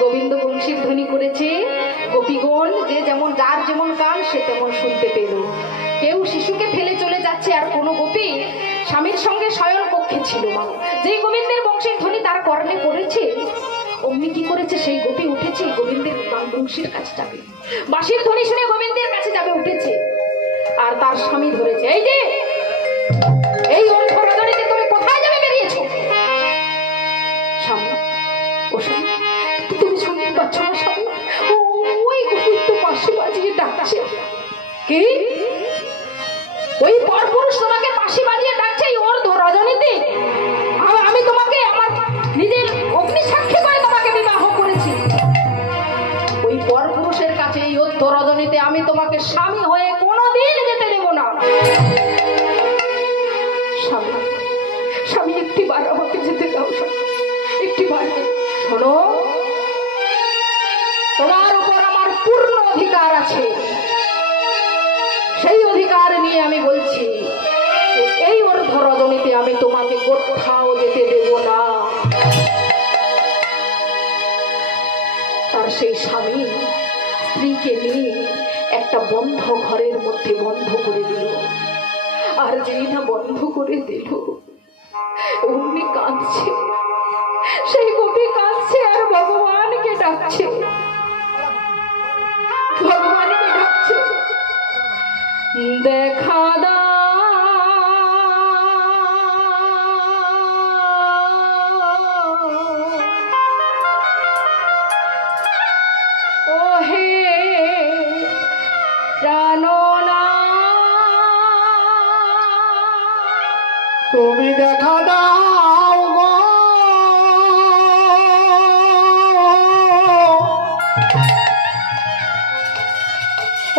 গোবিন্দ বংশীর ধ্বনি করেছে। গোপীগণ যে যেমন যার যেমন কান সে তেমন শুনতে পেল। কেউ শিশুকে ফেলে চলে যাচ্ছে, আর কোনো গোপী স্বামীর সঙ্গে শয়ন কক্ষে ছিল। যেই গোবিন্দের বংশীর ধ্বনি তার কর্ণে পড়েছে, অমনি কি করেছে, সেই গোপী উঠেছে গোবিন্দের বংশীর কাছে যাবে, বাঁশির ধ্বনি শুনে গোবিন্দের কাছে যাবে, উঠেছে। আর তার স্বামী ধরেছে, এই যে এই অন্তরাদরিতে তুমি কোথায় যাবে, বেরিয়েছো? স্বামী, ও স্বামী, তুমি শুনতে পাচ্ছ না স্বামী? ওই গোবিন্দ বাঁশি বাজিয়ে ডাকছে। কি? ওই পরপুরুষ তোমাকে বাঁশি বাজিয়ে ডাকছে এই অর্ধ রজনীতে? আমি তোমাকে আমার নিজের অগ্নি সাক্ষী করে তোমাকে বিবাহ করেছি। ওই পরপুরুষের কাছে এই অর্ধ রজনীতে আমি তোমাকে স্বামী হয়ে কোনোদিন যেতে দেব না। স্বামী, স্বামী, একটিবার আমাকে যেতে দাও স্বামী, একটিবার। শোনো, তোমার উপর আমার পূর্ণ অধিকার আছে। সেই অধিকার নিয়ে আমি বলছি, এই অর্ধ রজনীতে আমি তোমাকে কোথাও যেতে দেব না। তার সেই স্বামী স্ত্রীকে নিয়ে একটা বন্ধ ঘরের মধ্যে বন্ধ করে দিল। আর যেই না বন্ধ করে দিল, অমনি কাঁদছে, সেই গোপী কাঁদছে আর ভগবানকে ডাকছে, ভগবানকে ডাকছে, দেখা দাও ও হে প্রাণনাথ, তুমি দেখা দাও গো,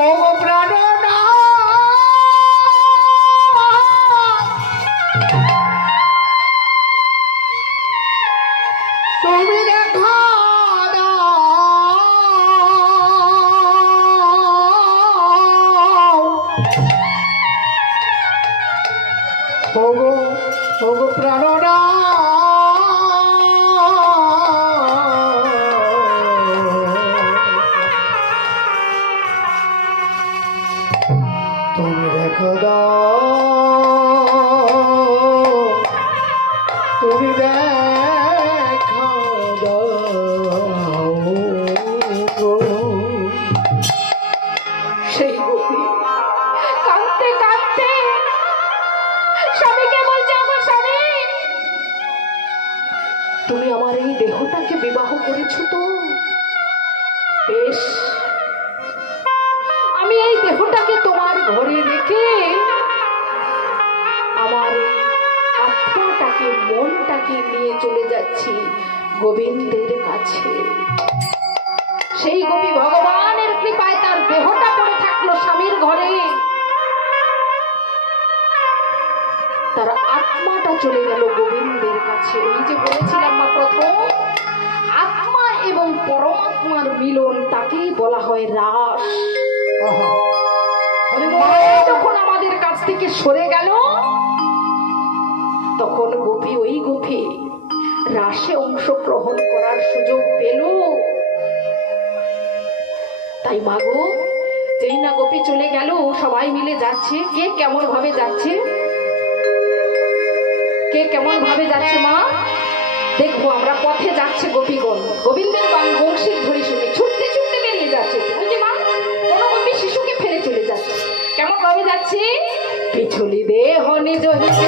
ও প্রাণনাথ, তুমি দেখা দাও, ওগো ওগো প্রাণনাথ, তুমি দেখো দাও, তুমি দেখা দাও গো। সেই গোপী কাঁদতে কাঁদতে স্বামীকে বলছে, আমার স্বামী, তুমি আমার এই দেহটাকে বিবাহ করেছো তো বেশ, আমি এই দেহটাকে তোমার ঘরে রেখে আমার আত্মাটাকে, মনটাকে নিয়ে চলে যাচ্ছি গোবিন্দের কাছে। সেই গোপী ভগবানের কৃপায় তার দেহটা পড়ে থাকলো স্বামীর ঘরে, তার আত্মাটা চলে গেল গোবিন্দের কাছে। ওই যে বলেছিলাম মা, প্রথম আত্মা এবং পরমাত্মার মিলন, তাকেই বলা হয় রাস। যখন আমাদের কাছ থেকে সরে গেল, তখন গোপী, ওই গোপী রাসে অংশগ্রহণ করার সুযোগ পেল। তাই মাগো, যেই না গোপী চলে গেল, সবাই মিলে যাচ্ছে। কে কেমন ভাবে যাচ্ছে, কে কেমন ভাবে যাচ্ছে মা? দেখবো আমরা পথে যাচ্ছে গোপীগণ, গোবিন্দের বংশীর ধ্বনি শুনে ছুটতে ছুটতে বেরিয়ে যাচ্ছে। বলছি মা, কোনো গোপী শিশুকে ফেলে চলে যাচ্ছে, কেমন ভাবে যাচ্ছে? পিছলি দেহ নিজ হিতে,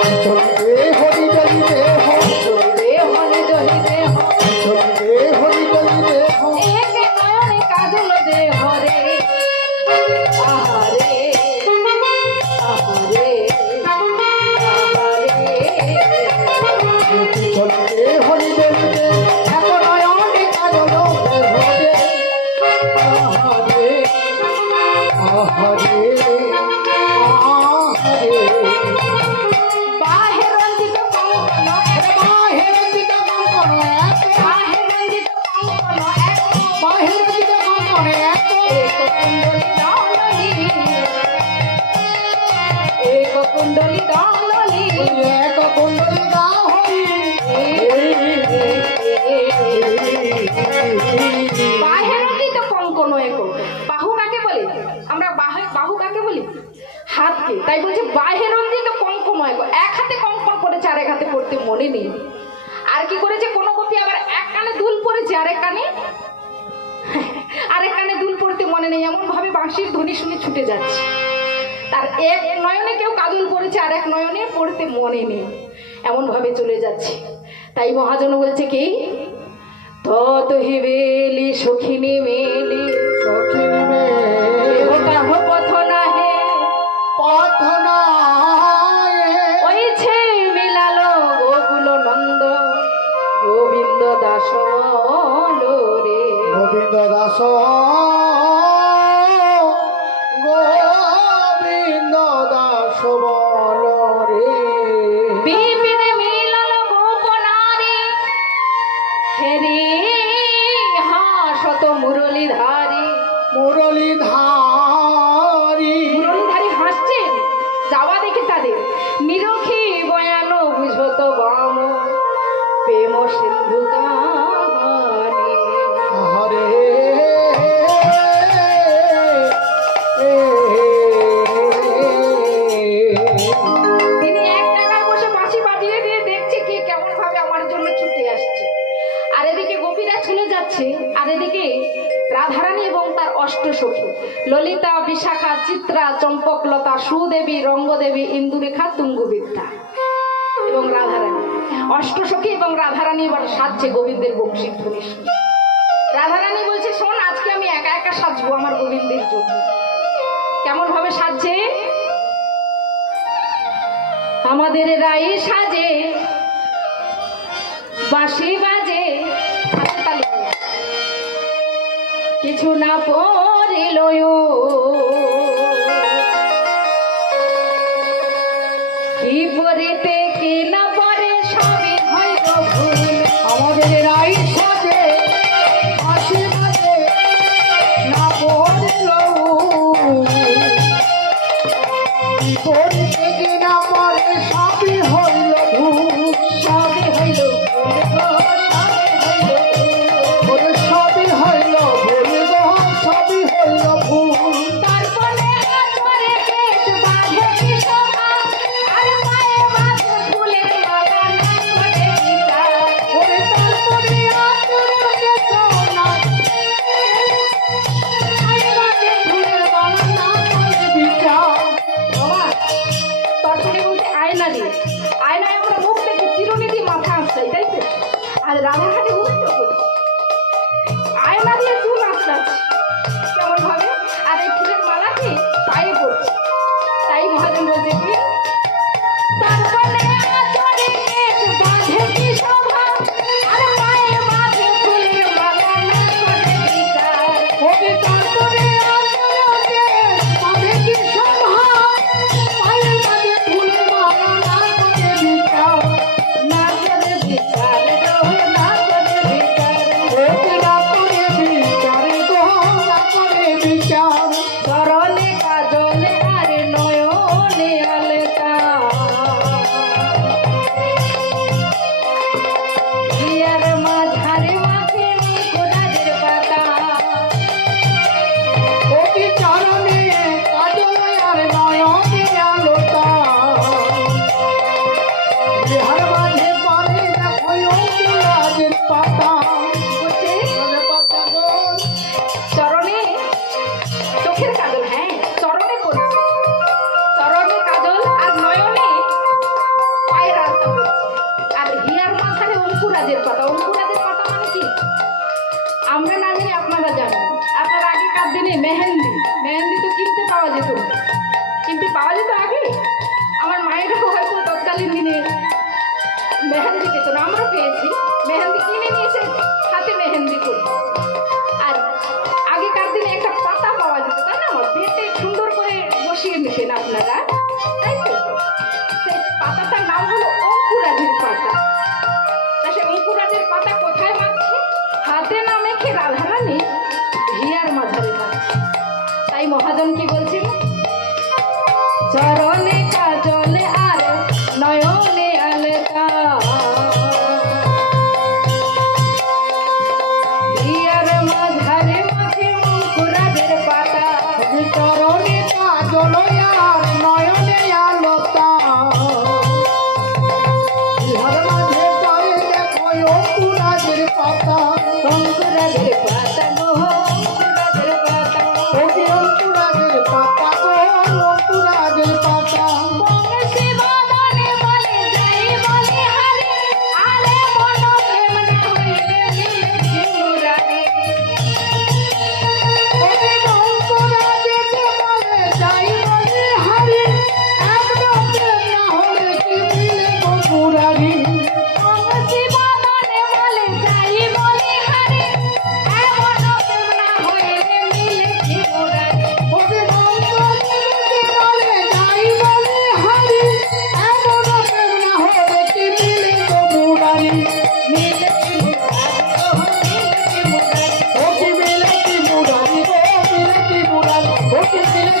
পিছলি দেহ নিজ হিতে, পিছলি দেহ নিজ হিতে, পিছলি দেহ নিজ হিতে, এক নয়নে কাজল দেহ রে, আহারে আহারে আহারে। পিছলি দেহ নিজ হিতে, এক নয়নে কাজল দেহ রে, আহারে আহারে আহারে। বাহে রঞ্জিত কঙ্কন, বাহে রঞ্জিত কঙ্কন এক, বাহে রঞ্জিত কঙ্কন এক, বাহে রঞ্জিত কঙ্কন এক, এক কুণ্ডলী দলনি, এক কুণ্ডলী দলনি, এক কুণ্ডলী দাও হরি। হাতকে, তাই বলছে বাহে রঞ্জিত কঙ্কময় গো। এক হাতে কঙ্কন পড়েছে, আরেক হাতে পড়তে মনে নেই। আর কি করেছে, কোন গোপী আবার এক কানে দুল পড়েছে, আরেক কানে দুল পড়তে মনে নেই, এমন ভাবে বাঁশির ধ্বনি শুনে ছুটে যাচ্ছে। তার এক নয়নে কেউ কাজল পড়েছে, আর এক নয়নে পড়তে মনে নেই, এমন ভাবে চলে যাচ্ছে। তাই মহাজন বলছে কি, তত হি বেলি সখিনী মেলি সখিনী মেলি কাহ পথ নাহে পাথনায় ওইছে মিলালো গোকুল নন্দ গোবিন্দ দাস রে। গোবিন্দ দাস গোবিন্দ দাস বল রে। বিপিনে মিলালো গোপনারী হেরে হাসত মুরলীধারী। মুরলীধারী মুরলীধারী হাসছেন, যাওয়া দেখে তাদের নিরখী বয়ান বুঝত বাম প্রেম সিন্ধু কাহানি। হরে তিনি এক জায়গায় বসে বাঁশি বাজিয়ে দিয়ে দেখছে কে কেমন ভাবে আমার জন্য ছুটে আসছে। আর এদিকে গোপীরা চলে যাচ্ছে, আর এদিকে রাধারানী এবং তার অষ্টসখী ললিতা, বিশাখা, চিত্রা, চম্পকলতা, সুদেবী, রঙ্গদেবী, ইন্দুরেখা, তুঙ্গবিদ্যা এবং রাধারানী, অষ্টসখী এবং রাধারানী এবার সাজছে গোবিন্দের বংশীর ধ্বনি শুনে। রাধারানী বলছে, শোন, আজকে আমি একা একা সাজবো আমার গোবিন্দের জন্য। কেমন ভাবে সাজছে, আমাদের রাই সাজে বাঁশি বাজে, হাতে তালি বাজে। কিছু না পড়িল কি পড়িতে কি না পড়ে সবই হইল ভুল। আমাদের রাই সাজে হাসি বাজে না পড়ল পড়তে কি না পড়ে সবই হইল ভুল। সবই হইল ভুল গো, সবই হইল ভুল। সবই হইল ভুল গো, সবই হইল ভুল। তারপরে আচরে কেশ বাঁধে কি শোভা, আর পায়ে বাঁধে ফুলের মালা না করে বিচার। ওরে তারপরে আচরণে সোনা আইবাগে ফুলের মালা না করে বিচার। বাবা, তারপরে বলতে আয়না দিয়ে, আয়নায় আমরা মুখ দেখে চিরুনি দিয়ে মাথা আসছাই, তাই তো? আর রাধাঘাটে উল্টো করছি, আয়না দিয়ে চুল আসছাচ্ছি কেমন ভাবে, আর এই ফুলের মালাকে পায়ে পড়ছি। তাই মহাজন বলছে কি, তারপরে আচরে কেশ বাঁধে কি শোভা, আর পায়ে বাঁধে ফুলের মালা না করে বিচার। ওরে তারপরে আচরণে বাঁধে কি শোভা, পায়ে বাঁধে ফুলের মালা না করে বিচার। না করে বিচার গো, না করে বিচার। ওরে না করে বিচার গো, না করে বিচার। চরণে কাজলে আর নয়নে আলতা, হিয়ার মাঝারে মাঝে মুকুরাজের পাতা। ওরে চরণে কাজল আর নয়নে আলোতা। বিহার মাঝে পারে দেখো অঙ্কুরাজের পাতা। বলছে, ওরে পাতা গো, চরণে চোখের কাজল, হ্যাঁ চরণে পড়ছে, চরণে কাজল আর নয়নে পায়ের আলতা পড়ছে। আর হিয়ার মাথায় অঙ্কুরাজের পাতা। অঙ্কুরাজের পাতা মানে কি আমরা না জানি, আপনারা জানেন। আপনার আগেকার দিনে মেহেন্দি, মেহেন্দি তো কিনতে পাওয়া যেত না, কিনতে পাওয়া যেত আগে। আমার মায়েরও হয়তো তৎকালীন দিনে মেহেন্দি পেত না, আমরা পেয়েছি। মেহেন্দি কিনে নিয়েছে, হাতে মেহেন্দি করি। আর আগেকার দিনে একটা পাতা পাওয়া যেত, তাই না, বেটে সুন্দর করে বসিয়ে নিতেন আপনারা, তাই তো? সেই পাতাটার নাম হলো অঙ্কুরাজের পাতা। তা সে অঙ্কুরাজের পাতা কোথায় মাখছে? হাতে না মেখে রাধারানী হিয়ার মাঝারে মাখছে। তাই মহাজন কি বলছেন, চরণে কাজলে আর নয়নে আলতা, হিয়ার মাঝারে মাখে মুকুরাজের পাতা। চরণে কাজল আর নয়নে অঙ্কুরাজের পাতা অঙ্কুরাজের পাতা গো অঙ্কুরাজের পাতা ওকে অঙ্কুরাজের পাতা গো অঙ্কুরাজের পাতা বংশী বদনে বলে যাই বলে হারে আরে মন প্রেম না হইলে মিলে সিঁদুরারে ওকে অঙ্কুরাজের বলে যাই বলে হারি একদম প্রেম না হলে কি মিলে গো মুরারি বংশী বদনে বলে যাই বলে হারে এমন প্রেম না হইলে মিলে সিঁদুরারে ওকে অঙ্কুরাজের বলে যাই বলে হারি একদম প্রেম না হলে কি মিলে গো মুরারি মিলে সিঁদুরারে ও মিলে সিঁদুরারে ওকে মিলে কি মুরারি গো মিলে কি মুরারি ওকে মিলে